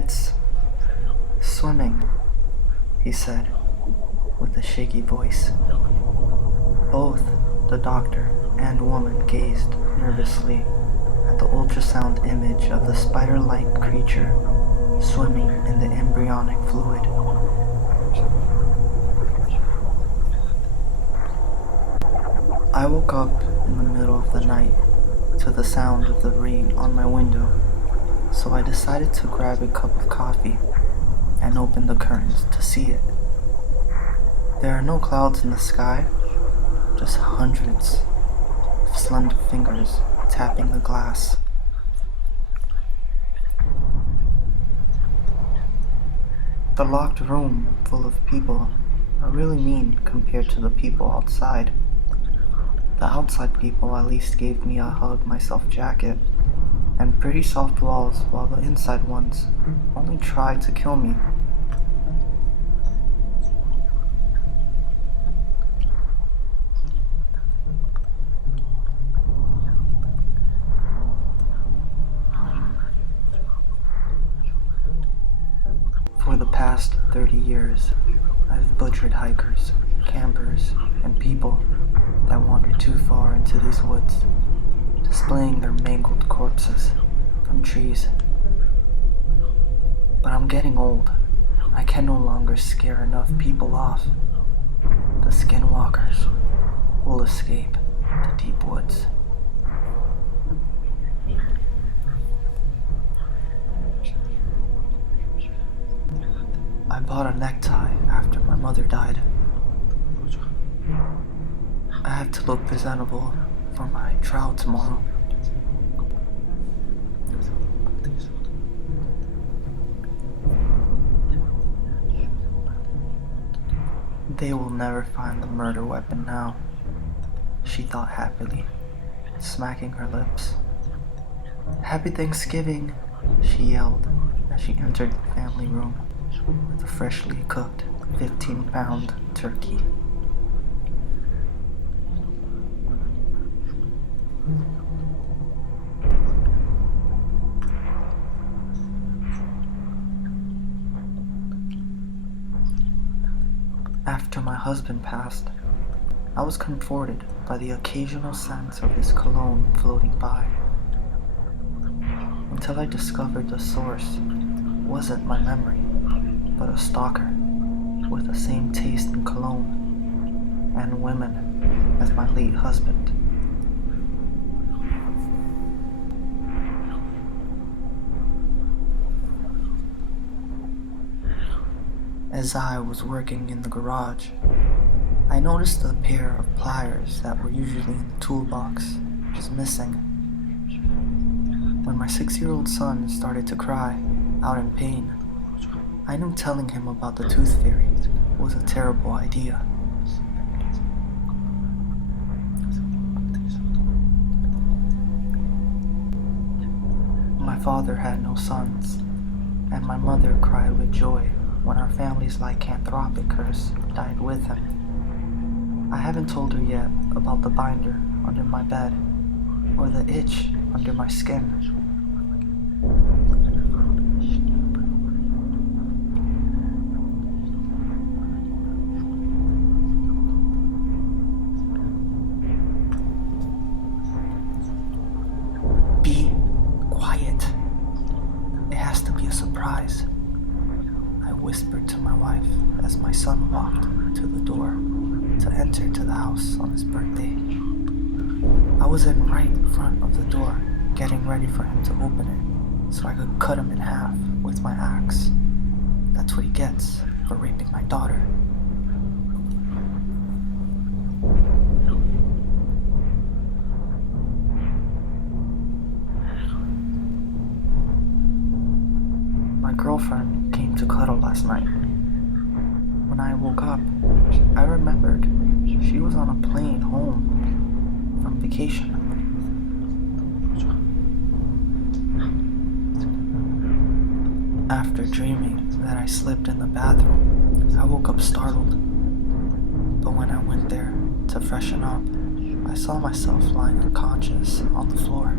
It's swimming, he said, with a shaky voice. Both the doctor and woman gazed nervously at the ultrasound image of the spider-like creature swimming in the embryonic fluid. I woke up in the middle of the night to the sound of the rain on my window, so I decided to grab a cup of coffee and open the curtains to see it. There are no clouds in the sky, just hundreds of slender fingers tapping the glass. The locked room full of people are really mean compared to the people outside. The outside people at least gave me a hug myself jacket and pretty soft walls, while the inside ones only tried to kill me. For the past 30 years, I've butchered hikers, campers, and people that wander too far into these woods, displaying their mangled corpses from trees. But I'm getting old. I can no longer scare enough people off. The skinwalkers will escape the deep woods. I bought a necktie after my mother died. I have to look presentable for my trial tomorrow. They will never find the murder weapon now, she thought happily, smacking her lips. Happy Thanksgiving, she yelled as she entered the family room with a freshly cooked 15-pound turkey. After my husband passed, I was comforted by the occasional scent of his cologne floating by, until I discovered the source wasn't my memory, but a stalker with the same taste in cologne and women as my late husband. As I was working in the garage, I noticed a pair of pliers that were usually in the toolbox was missing. When my 6-year-old son started to cry out in pain, I knew telling him about the tooth fairy was a terrible idea. My father had no sons, and my mother cried with joy when our family's lycanthropic curse died with him. I haven't told her yet about the binder under my bed or the itch under my skin. Be quiet. It has to be a surprise, I whispered to my wife as my son walked to the door to enter to the house on his birthday. I was in right in front of the door, getting ready for him to open it so I could cut him in half with my axe. That's what he gets for raping my daughter. My girlfriend came to cuddle last night. When I woke up, I remembered she was on a plane home from vacation. After dreaming that I slipped in the bathroom, I woke up startled. But when I went there to freshen up, I saw myself lying unconscious on the floor.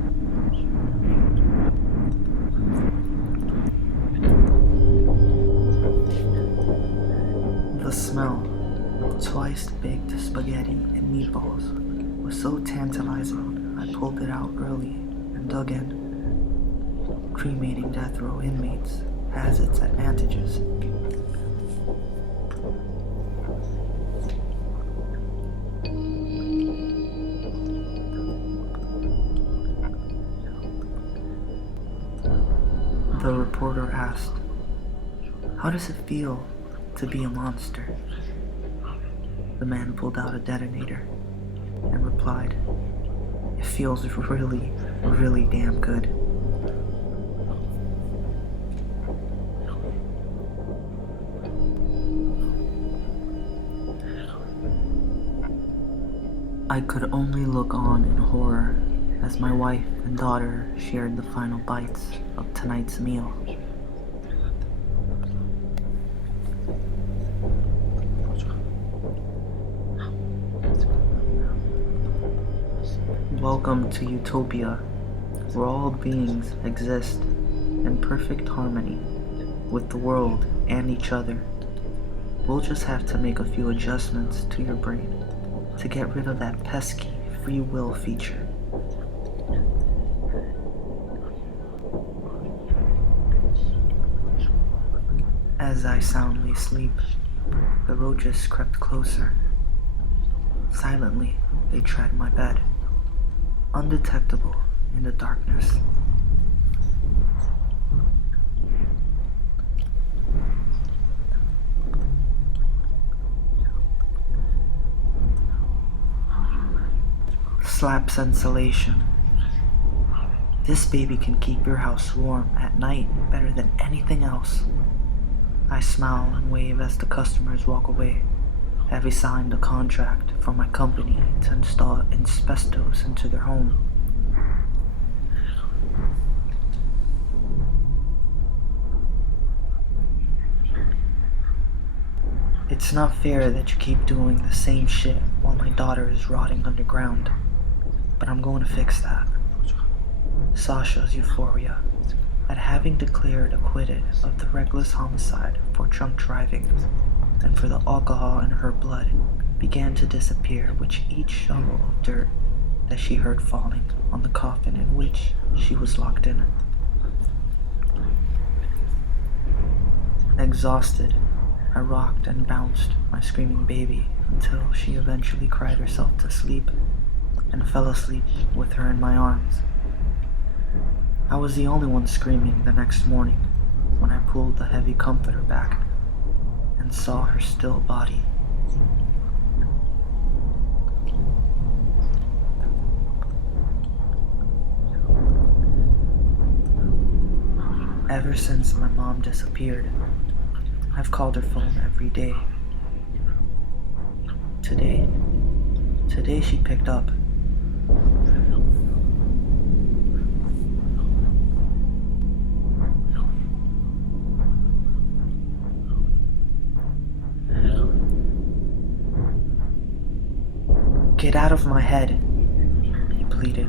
Twice baked spaghetti and meatballs was so tantalizing I pulled it out early and dug in. Cremating death row inmates has its advantages. The reporter asked, "How does it feel to be a monster?" The man pulled out a detonator and replied, "It feels really, really damn good." I could only look on in horror as my wife and daughter shared the final bites of tonight's meal. Welcome to Utopia, where all beings exist in perfect harmony with the world and each other. We'll just have to make a few adjustments to your brain to get rid of that pesky free will feature. As I soundly sleep, the roaches crept closer. Silently, they tread my bed, undetectable in the darkness. Slap sensation. This baby can keep your house warm at night better than anything else. I smile and wave as the customers walk away, having signed a contract for my company to install asbestos into their home. It's not fair that you keep doing the same shit while my daughter is rotting underground, but I'm going to fix that. Sasha's euphoria at having declared acquitted of the reckless homicide for drunk driving and for the alcohol in her blood began to disappear with each shovel of dirt that she heard falling on the coffin in which she was locked in. Exhausted, I rocked and bounced my screaming baby until she eventually cried herself to sleep and fell asleep with her in my arms. I was the only one screaming the next morning when I pulled the heavy comforter back and saw her still body. Ever since my mom disappeared, I've called her phone every day. Today she picked up. "Get out of my head," he pleaded,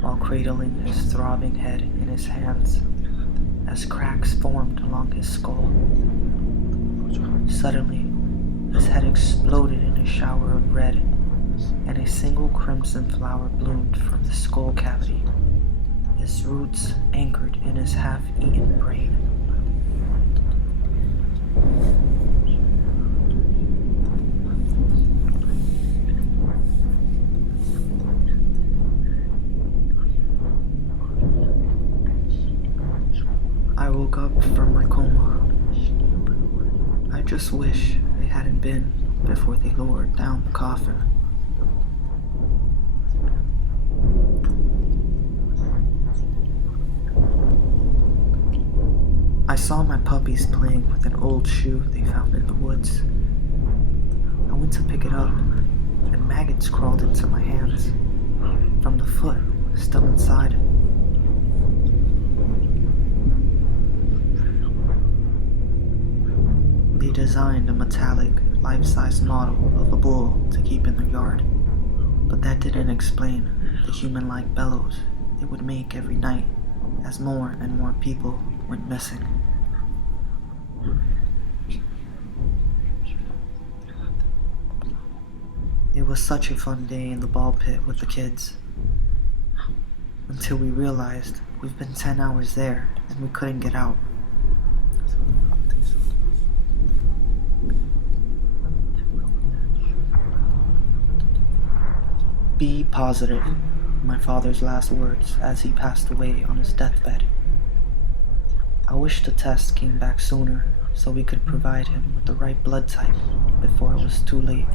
while cradling his throbbing head in his hands as cracks formed along his skull. Suddenly, his head exploded in a shower of red, and a single crimson flower bloomed from the skull cavity, its roots anchored in his half-eaten brain. I woke up from my coma. I just wish it hadn't been before they lowered down the coffin. I saw my puppies playing with an old shoe they found in the woods. I went to pick it up, and maggots crawled into my hands, from the foot still inside. They designed a metallic, life-size model of a bull to keep in their yard, but that didn't explain the human-like bellows it would make every night as more and more people went missing. It was such a fun day in the ball pit with the kids, until we realized we've been 10 hours there and we couldn't get out. Be positive, my father's last words as he passed away on his deathbed. I wish the test came back sooner so we could provide him with the right blood type before it was too late.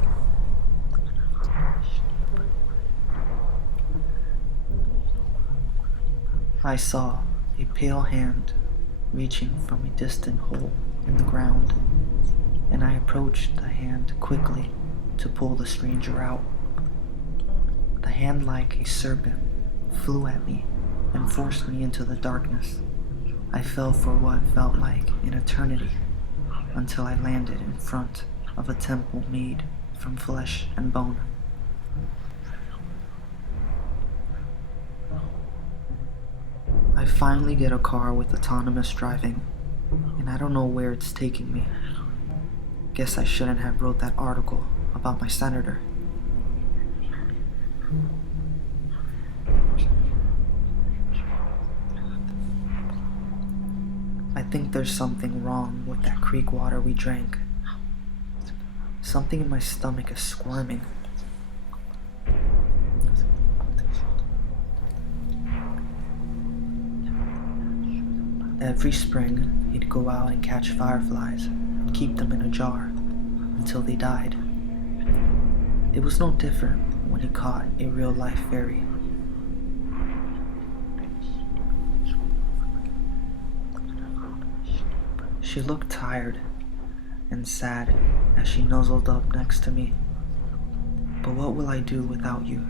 I saw a pale hand reaching from a distant hole in the ground, and I approached the hand quickly to pull the stranger out. The hand, like a serpent, flew at me and forced me into the darkness. I fell for what felt like an eternity until I landed in front of a temple made from flesh and bone. I finally get a car with autonomous driving, and I don't know where it's taking me. Guess I shouldn't have wrote that article about my senator. I think there's something wrong with that creek water we drank. Something in my stomach is squirming. Every spring, he'd go out and catch fireflies and keep them in a jar until they died. It was no different when he caught a real-life fairy. She looked tired and sad as she nuzzled up next to me. But what will I do without you?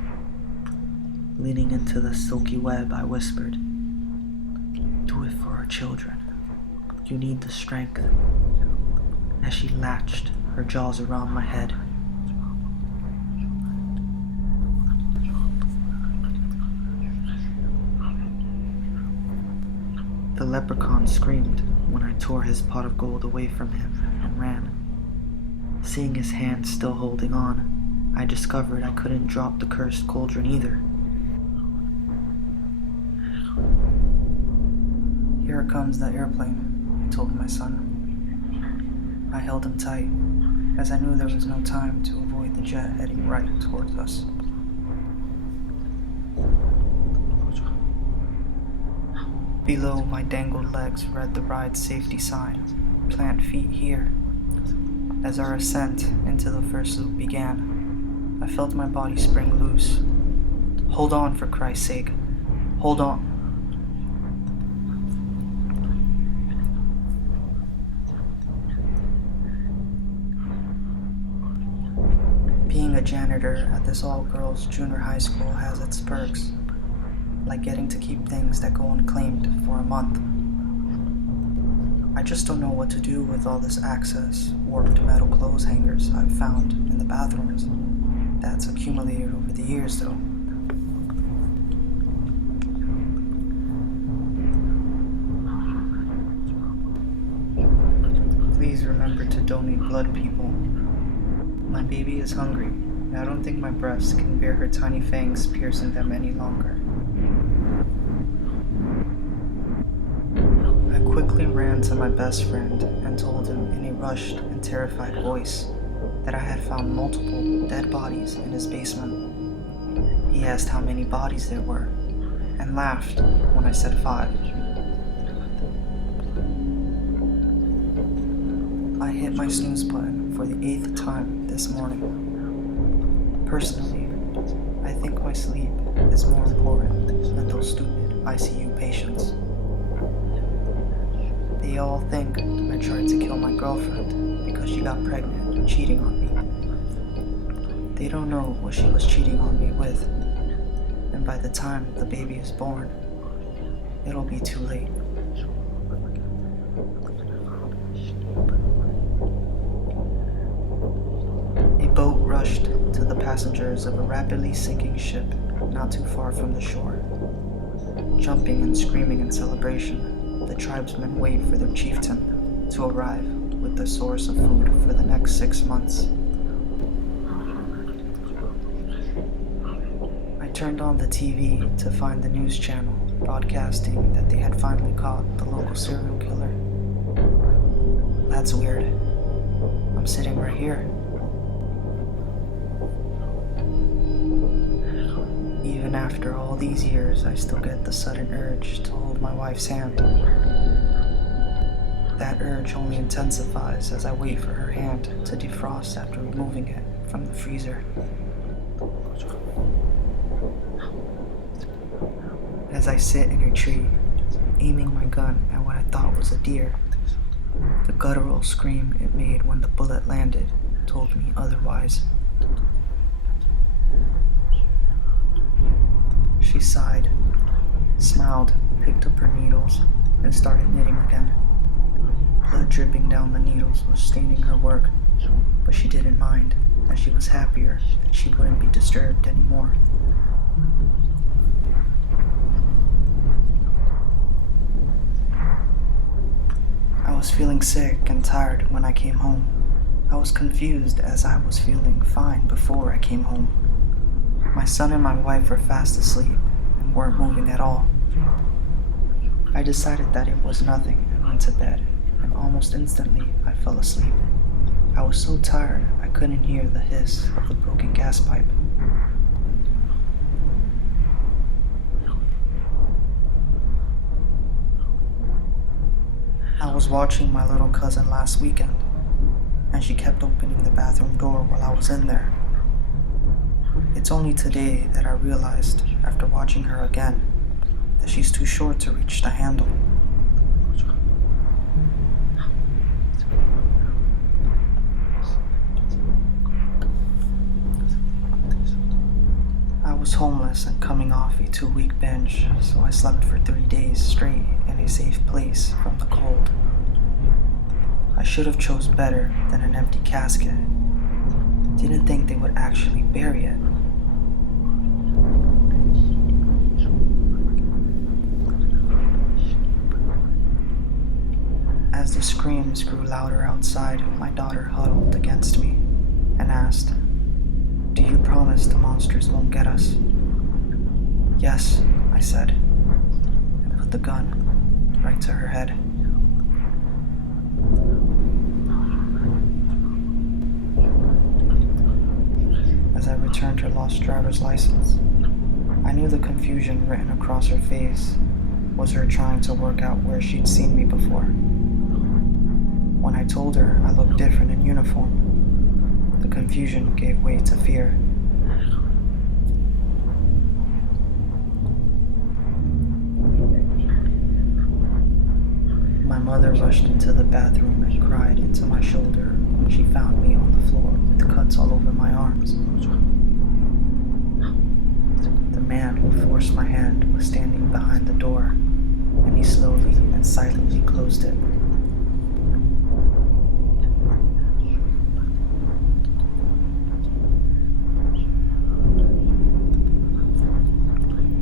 Leaning into the silky web, I whispered, "Do it for our children. You need the strength." As she latched her jaws around my head. The leprechaun screamed when I tore his pot of gold away from him and ran. Seeing his hand still holding on, I discovered I couldn't drop the cursed cauldron either. "Here comes the airplane," I told my son. I held him tight, as I knew there was no time to avoid the jet heading right towards us. Below, my dangled legs read the ride's safety sign, "Plant feet here." As our ascent into the first loop began, I felt my body spring loose. "Hold on, for Christ's sake. Hold on." Being a janitor at this all-girls junior high school has its perks, like getting to keep things that go unclaimed for a month. I just don't know what to do with all this excess warped metal clothes hangers I've found in the bathrooms. That's accumulated over the years, though. Please remember to donate blood, people. My baby is hungry, and I don't think my breasts can bear her tiny fangs piercing them any longer. I quickly ran to my best friend and told him in a rushed and terrified voice that I had found multiple dead bodies in his basement. He asked how many bodies there were, and laughed when I said 5. I hit my snooze button for the 8th time this morning. Personally, I think my sleep is more important than those stupid ICU patients. They all think I tried to kill my girlfriend because she got pregnant and cheating on me. They don't know what she was cheating on me with, and by the time the baby is born, it'll be too late. A boat rushed to the passengers of a rapidly sinking ship not too far from the shore. Jumping and screaming in celebration, the tribesmen wait for their chieftain to arrive with the source of food for the next 6 months. turned on the TV to find the news channel broadcasting that they had finally caught the local serial killer. That's weird. I'm sitting right here. Even after all these years, I still get the sudden urge to hold my wife's hand. That urge only intensifies as I wait for her hand to defrost after removing it from the freezer. As I sit in a tree, aiming my gun at what I thought was a deer, the guttural scream it made when the bullet landed told me otherwise. She sighed, smiled, picked up her needles, and started knitting again. Blood dripping down the needles was staining her work, but she didn't mind, as she was happier that she wouldn't be disturbed anymore. I was feeling sick and tired when I came home. I was confused as I was feeling fine before I came home. My son and my wife were fast asleep and weren't moving at all. I decided that it was nothing and went to bed, and almost instantly I fell asleep. I was so tired I couldn't hear the hiss of the broken gas pipe. I was watching my little cousin last weekend, and she kept opening the bathroom door while I was in there. It's only today that I realized, after watching her again, that she's too short to reach the handle. I was homeless and coming off a 2-week binge, so I slept for 3 days straight in a safe place from the cold. I should have chose better than an empty casket. Didn't think they would actually bury it. As the screams grew louder outside, my daughter huddled against me and asked, "Do you promise the monsters won't get us?" "Yes," I said, and put the gun right to her head. As I returned her lost driver's license, I knew the confusion written across her face was her trying to work out where she'd seen me before. When I told her I looked different in uniform, the confusion gave way to fear. My mother rushed into the bathroom and cried into my shoulder when she found me on the floor with cuts all over my arms. The man who forced my hand was standing behind the door, and he slowly and silently closed it.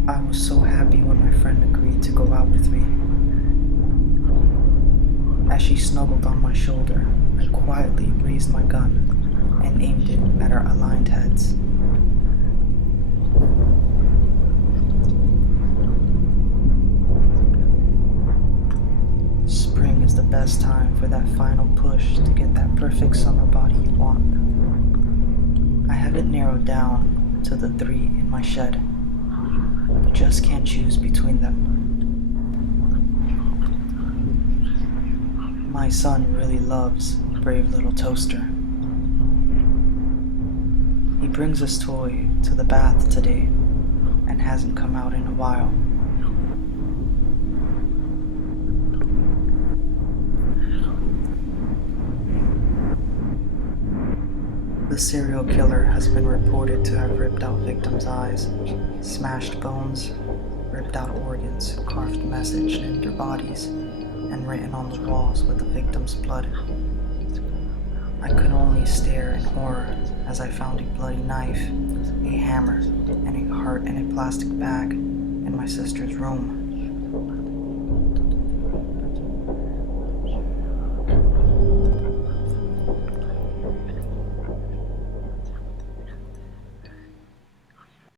I was so happy when my friend agreed to go out with me. As she snuggled on my shoulder, I quietly raised my gun and aimed it at our aligned heads. Spring is the best time for that final push to get that perfect summer body you want. I have it narrowed down to the 3 in my shed, but just can't choose between them. My son really loves Brave Little Toaster. He brings his toy to the bath today and hasn't come out in a while. The serial killer has been reported to have ripped out victims' eyes, smashed bones, ripped out organs, carved message in their bodies, and written on the walls with the victim's blood. I could only stare in horror as I found a bloody knife, a hammer, and a heart in a plastic bag in my sister's room.